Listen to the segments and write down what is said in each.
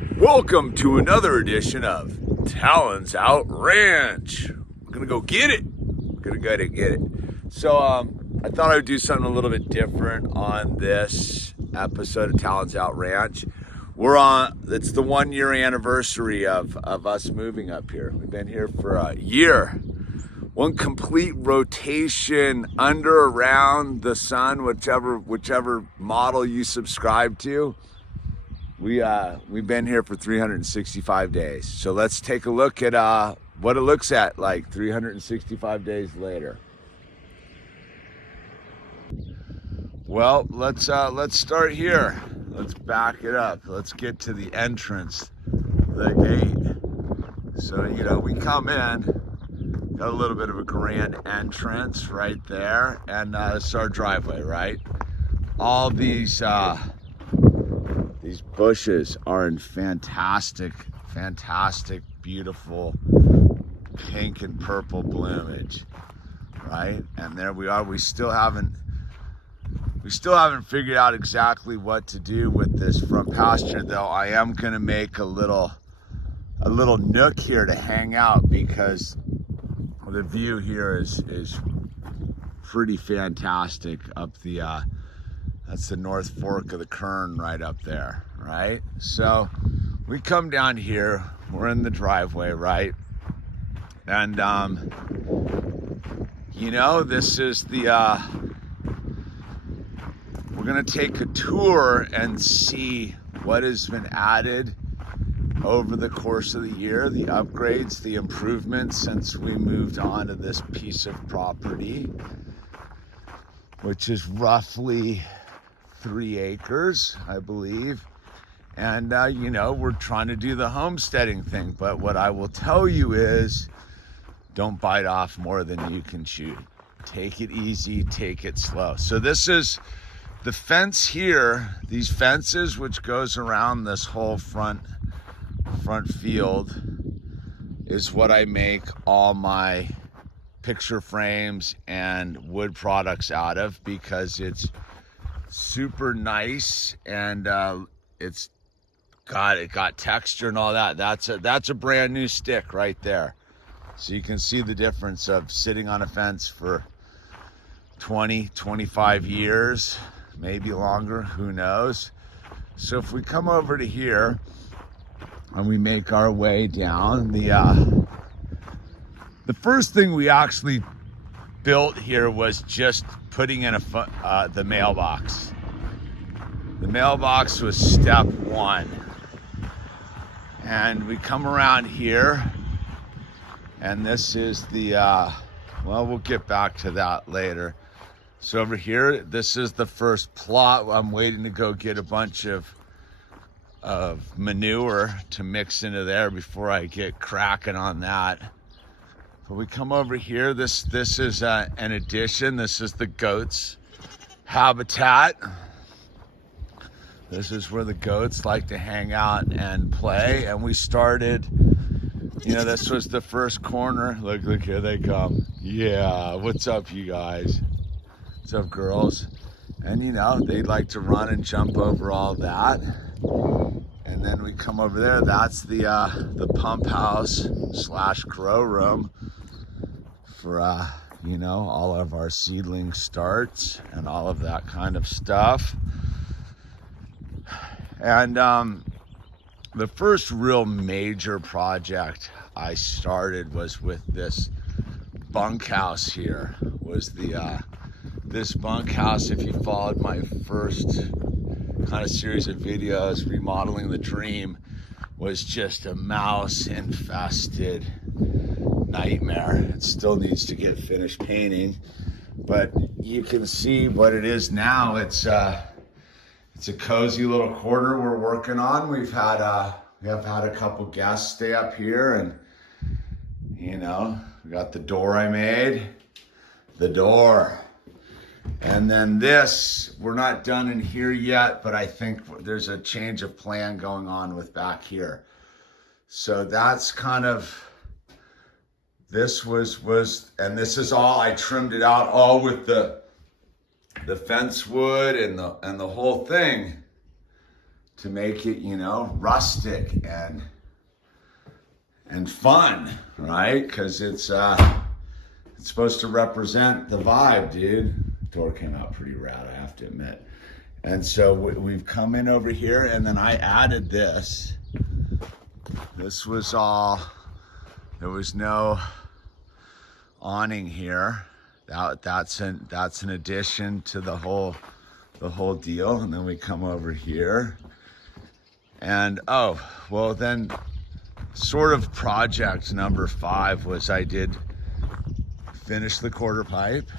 Welcome to another edition of Talons Out Ranch. We're gonna go get it. We're gonna go get it. So I thought I would do something a little bit different on this episode of Talons Out Ranch. It's the 1 year anniversary of us moving up here. We've been here for a year. One complete rotation under, around the sun, whichever model you subscribe to. We've been here for 365 days. So let's take a look at what it looks at like 365 days later. Well, let's start here. Let's back it up. Let's get to the entrance, the gate. So, we come in, got a little bit of a grand entrance right there, and this is our driveway, right? All these bushes are in fantastic, beautiful pink and purple bloomage, right? And there we are. We still haven't figured out exactly what to do with this front pasture, though. I am going to make a little nook here to hang out because the view here is pretty fantastic up the that's the North Fork of the Kern right up there, right? So we come down here, we're in the driveway, right? And this is the we're gonna take a tour and see what has been added over the course of the year, the upgrades, the improvements since we moved on to this piece of property, which is roughly 3 acres, I believe. And, we're trying to do the homesteading thing. But what I will tell you is don't bite off more than you can chew. Take it easy, take it slow. So this is the fence here, these fences, which goes around this whole front field, is what I make all my picture frames and wood products out of, because it's super nice and it got texture and all that. That's a brand new stick right there. So you can see the difference of sitting on a fence for 25 years, maybe longer, who knows. So if we come over to here and we make our way down, the first thing we actually built here was just putting in the mailbox. The mailbox was step one. And we come around here, and this is the, we'll get back to that later. So over here, this is the first plot. I'm waiting to go get a bunch of manure to mix into there before I get cracking on that. But we come over here, this is an addition. This is the goats' habitat. This is where the goats like to hang out and play. And we started, this was the first corner. Look, here they come. Yeah, what's up, you guys? What's up, girls? And they like to run and jump over all that. And then we come over there, that's the pump house / grow room for all of our seedling starts and all of that kind of stuff. And the first real major project I started was with this bunkhouse here. This bunkhouse, if you followed my first kind of series of videos, Remodeling the Dream, was just a mouse infested nightmare. It still needs to get finished painting, but you can see what it is now. It's a cozy little corner we're working on. We have had a couple guests stay up here, and we got the door I made, and then this, we're not done in here yet, but I think there's a change of plan going on with back here. So that's kind of, this was, and this is all, I trimmed it out all with the fence wood and the whole thing make it, rustic and fun, right? Because it's supposed to represent the vibe, dude. Door came out pretty rad, I have to admit. And so we've come in over here, and then I added this. This was all, there was no awning here. That's an addition to the whole deal. And then we come over here, and then sort of project number 5 was I did finish the quarter pipe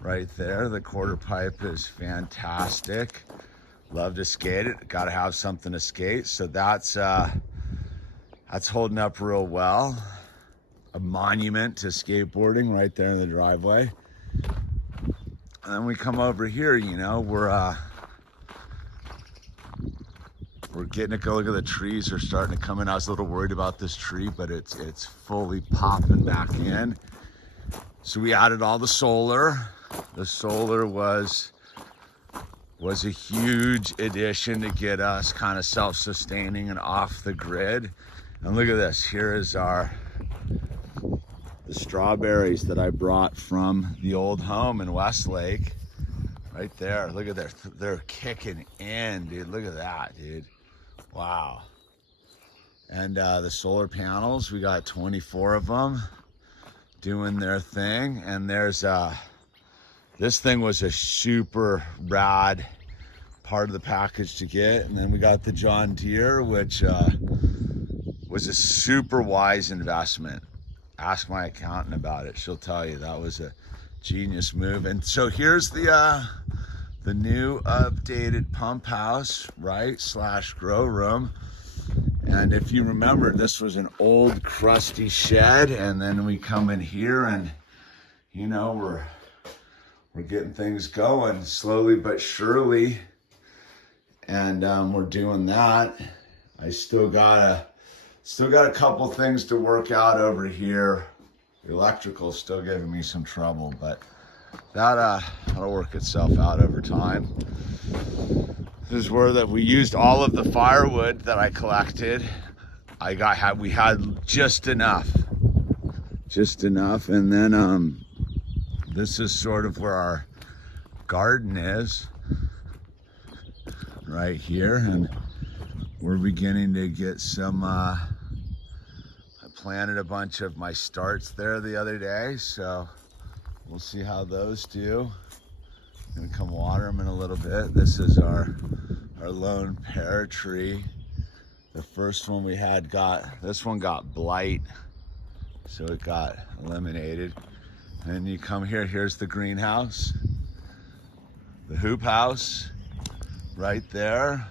right there. The quarter pipe is fantastic. Love to skate it. Got to have something to skate. So that's holding up real well. A monument to skateboarding right there in the driveway. And then we come over here, we're getting to go. Look at the trees are starting to come in. I was a little worried about this tree, but it's fully popping back in. So we added all the solar. The solar was a huge addition to get us kind of self-sustaining and off the grid. And look at this. Here is the strawberries that I brought from the old home in Westlake. Right there. Look at that. They're kicking in, dude. Look at that, dude. Wow. And the solar panels, we got 24 of them doing their thing. And there's this thing was a super rad part of the package to get. And then we got the John Deere, which was a super wise investment. Ask my accountant about it. She'll tell you that was a genius move. And so here's the new updated pump house, right, / grow room. And if you remember, this was an old crusty shed, and then we come in here and we're getting things going slowly but surely. And we're doing that. I still got a couple things to work out over here. The electrical's still giving me some trouble, but that'll work itself out over time. This is where we used all of the firewood that I collected. We had just enough, and then this is sort of where our garden is, right here, and we're beginning to get some. I planted a bunch of my starts there the other day, so we'll see how those do. I'm gonna come water them in a little bit. This is our lone pear tree. The first one we had this one got blight, so it got eliminated. And you come here, here's the greenhouse, the hoop house right there.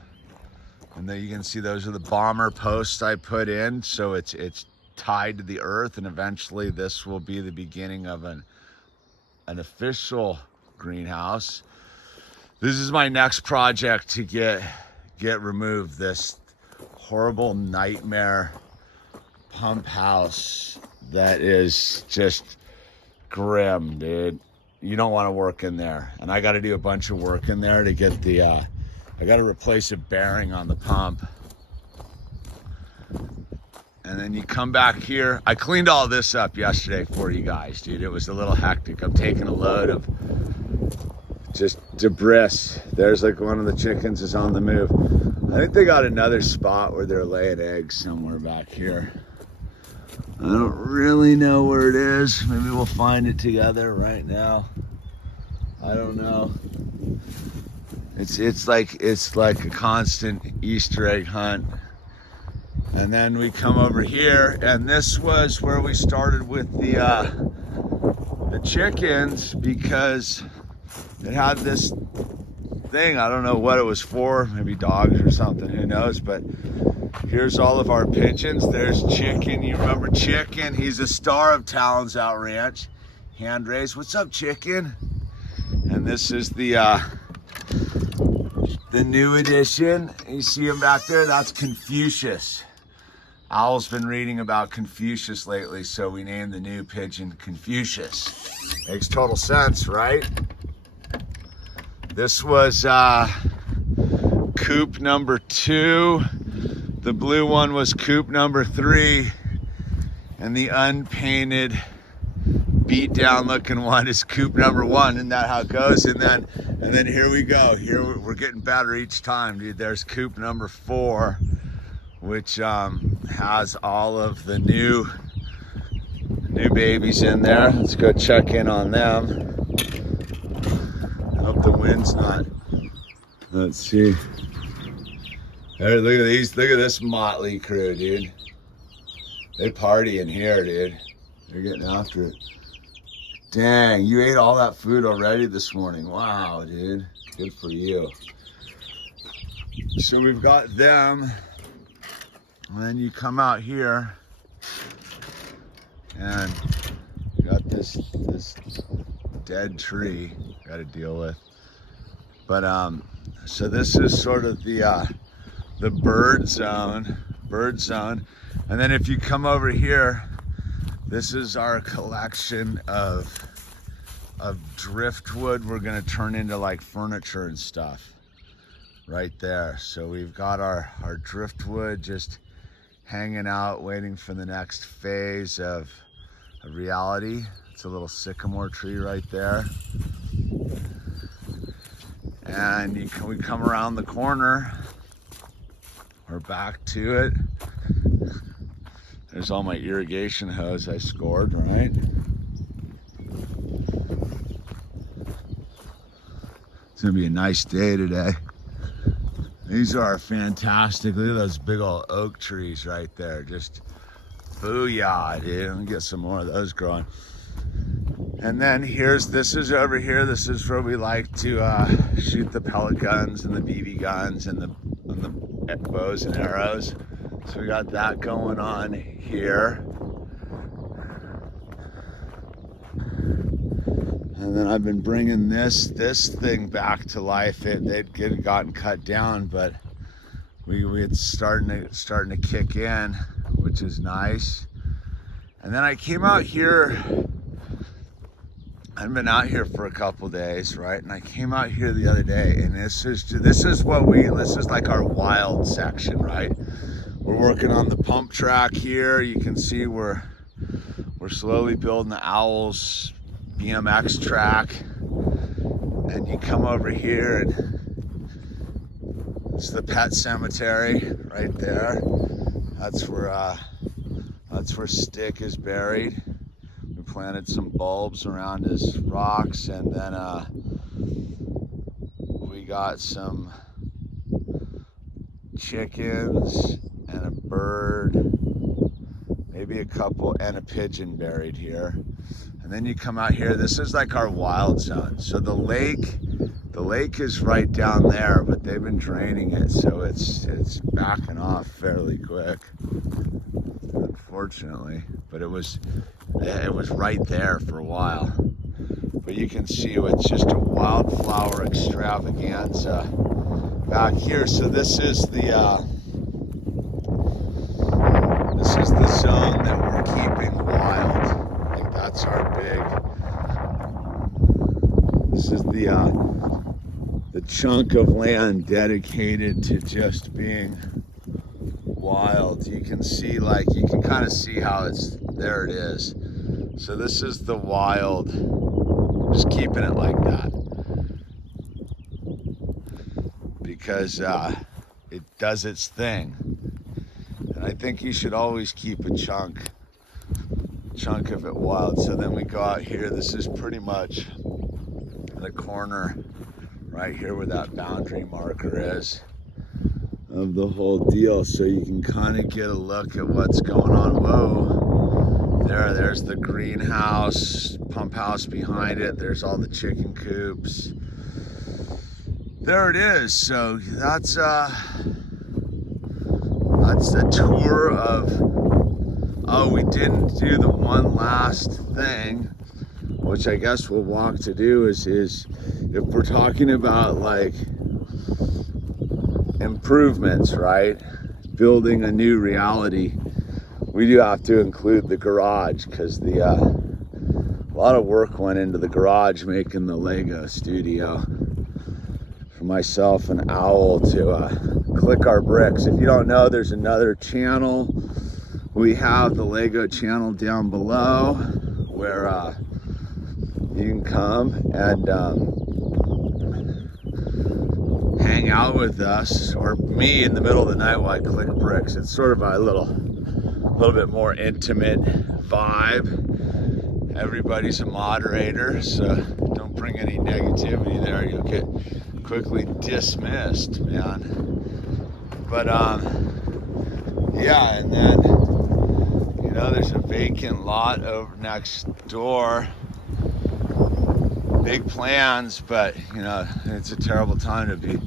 And then you can see those are the bomber posts I put in, so it's tied to the earth, and eventually this will be the beginning of an official greenhouse. This is my next project to get removed, this horrible nightmare pump house that is just grim, dude. You don't want to work in there, and I got to do a bunch of work in there to get I got to replace a bearing on the pump. And then you come back here. I cleaned all this up yesterday for you guys, dude. It was a little hectic. I'm taking a load of just debris. There's like one of the chickens is on the move. I think they got another spot where they're laying eggs somewhere back here. I don't really know where it is. Maybe we'll find it together right now. I don't know. It's like a constant Easter egg hunt. And then we come over here, and this was where we started with the chickens, because it had this thing. I don't know what it was for, maybe dogs or something, who knows, but here's all of our pigeons. There's Chicken. You remember Chicken? He's a star of Talons Out Ranch. Hand raised. What's up, Chicken? And this is the new edition. You see him back there? That's Confucius. Owl's been reading about Confucius lately, so we named the new pigeon Confucius. Makes total sense, right? This was coop number 2. The blue one was coop number 3. And the unpainted, beat down looking one is coop number 1. Isn't that how it goes? And then here we go. Here we're getting better each time, dude. There's coop number 4, which has all of the new babies in there. Let's go check in on them. I hope the wind's not. Let's see. Hey, look at these. Look at this motley crew, dude. They party in here, dude. They're getting after it. Dang, you ate all that food already this morning. Wow, dude. Good for you. So we've got them. And then you come out here and you got this dead tree got to deal with. But so this is sort of the bird zone. And then if you come over here, this is our collection of driftwood we're gonna turn into like furniture and stuff right there. So we've got our driftwood just hanging out, waiting for the next phase of reality. It's a little sycamore tree right there. And we come around the corner, we're back to it. There's all my irrigation hose I scored, right? It's gonna be a nice day today. These are fantastic. Look at those big old oak trees right there. Just booyah, dude. Let me get some more of those growing. And then this is over here. This is where we like to shoot the pellet guns and the BB guns and the bows and arrows. So we got that going on here. And then I've been bringing this thing back to life. They'd gotten cut down, but it's starting to kick in, which is nice. And then I came out here. I've been out here for a couple days, right? And I came out here the other day, and this is like our wild section, right? We're working on the pump track here. You can see we're slowly building the Owls BMX track. And you come over here, and it's the pet cemetery right there. That's where Stick is buried. We planted some bulbs around his rocks, and then we got some chickens and a bird, maybe a couple, and a pigeon buried here. And then you come out here, this is like our wild zone. So the lake is right down there, but they've been draining it, so it's backing off fairly quick, unfortunately. But it was right there for a while. But you can see it's just a wildflower extravaganza back here. So this is the zone that we're keeping wild. Like that's our this is the chunk of land dedicated to just being wild. You can see, you can kind of see how there it is. So this is the wild, just keeping it like that. Because it does its thing. And I think you should always keep a chunk of it wild. So then we go out here. This is pretty much the corner right here where that boundary marker is of the whole deal. So you can kind of get a look at what's going on. Whoa, there's the greenhouse, pump house behind it. There's all the chicken coops. There it is. So that's the tour of, we didn't do the one last thing, which I guess we'll walk to do is if we're talking about like improvements, right? Building a new reality, we do have to include the garage, because a lot of work went into the garage making the Lego studio for myself and Owl to click our bricks. If you don't know, there's another channel. We have the Lego channel down below where you can come and hang out with us, or me in the middle of the night while I click bricks. It's sort of a little bit more intimate vibe. Everybody's a moderator, so don't bring any negativity there. You'll get quickly dismissed, man. But yeah, and then there's a vacant lot over next door. Big plans, but it's a terrible time to be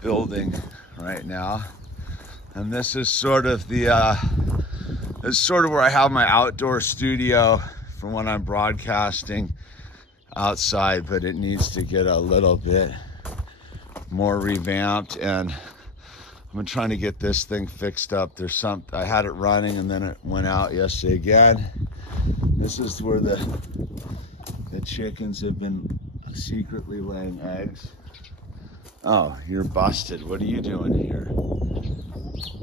building right now. And this is sort of the this is sort of where I have my outdoor studio for when I'm broadcasting outside, but it needs to get a little bit more revamped, and I'm trying to get this thing fixed up. I had it running and then it went out yesterday again. This is where the chickens have been secretly laying eggs. Oh, you're busted. What are you doing here?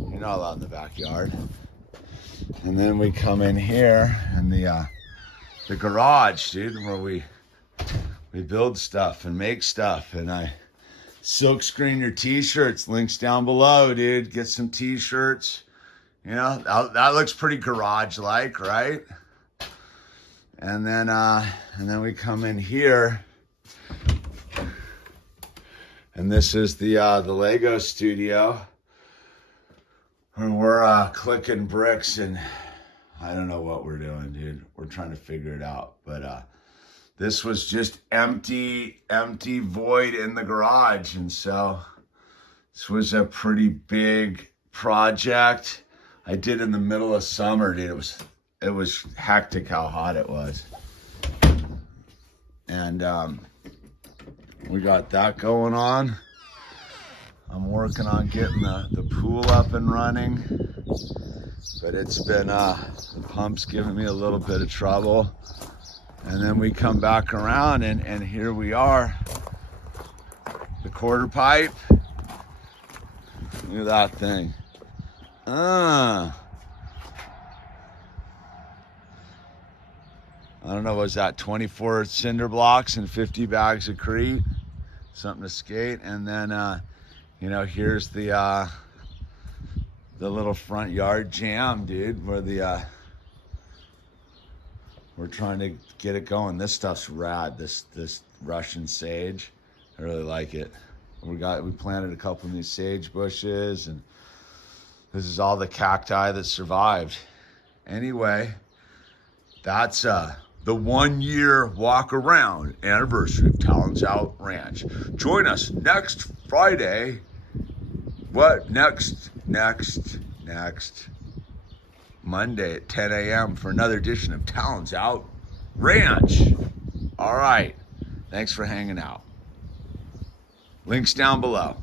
You're not allowed in the backyard. And then we come in here and the garage, dude, where we build stuff and make stuff, and I silk screen your t-shirts. Links down below, dude. Get some t-shirts. That looks pretty garage-like, right? And then we come in here, and this is the Lego studio, where we're clicking bricks, and I don't know what we're doing, dude. We're trying to figure it out, but this was just empty void in the garage, and so this was a pretty big project. I did in the middle of summer, dude. It was hectic how hot it was. And we got that going on. I'm working on getting the pool up and running, but it's been, the pump's giving me a little bit of trouble. And then we come back around and here we are. The quarter pipe. Look at that thing. I don't know, was that 24 cinder blocks and 50 bags of crete? Something to skate. And then, here's the little front yard jam, dude, where we're trying to get it going. This stuff's rad, this Russian sage. I really like it. We planted a couple of these sage bushes, and this is all the cacti that survived. Anyway, that's the 1 year walk around anniversary of Talons Out Ranch. Join us next Friday. What? Next Monday at 10 a.m. for another edition of Talons Out Ranch. All right. Thanks for hanging out. Links down below.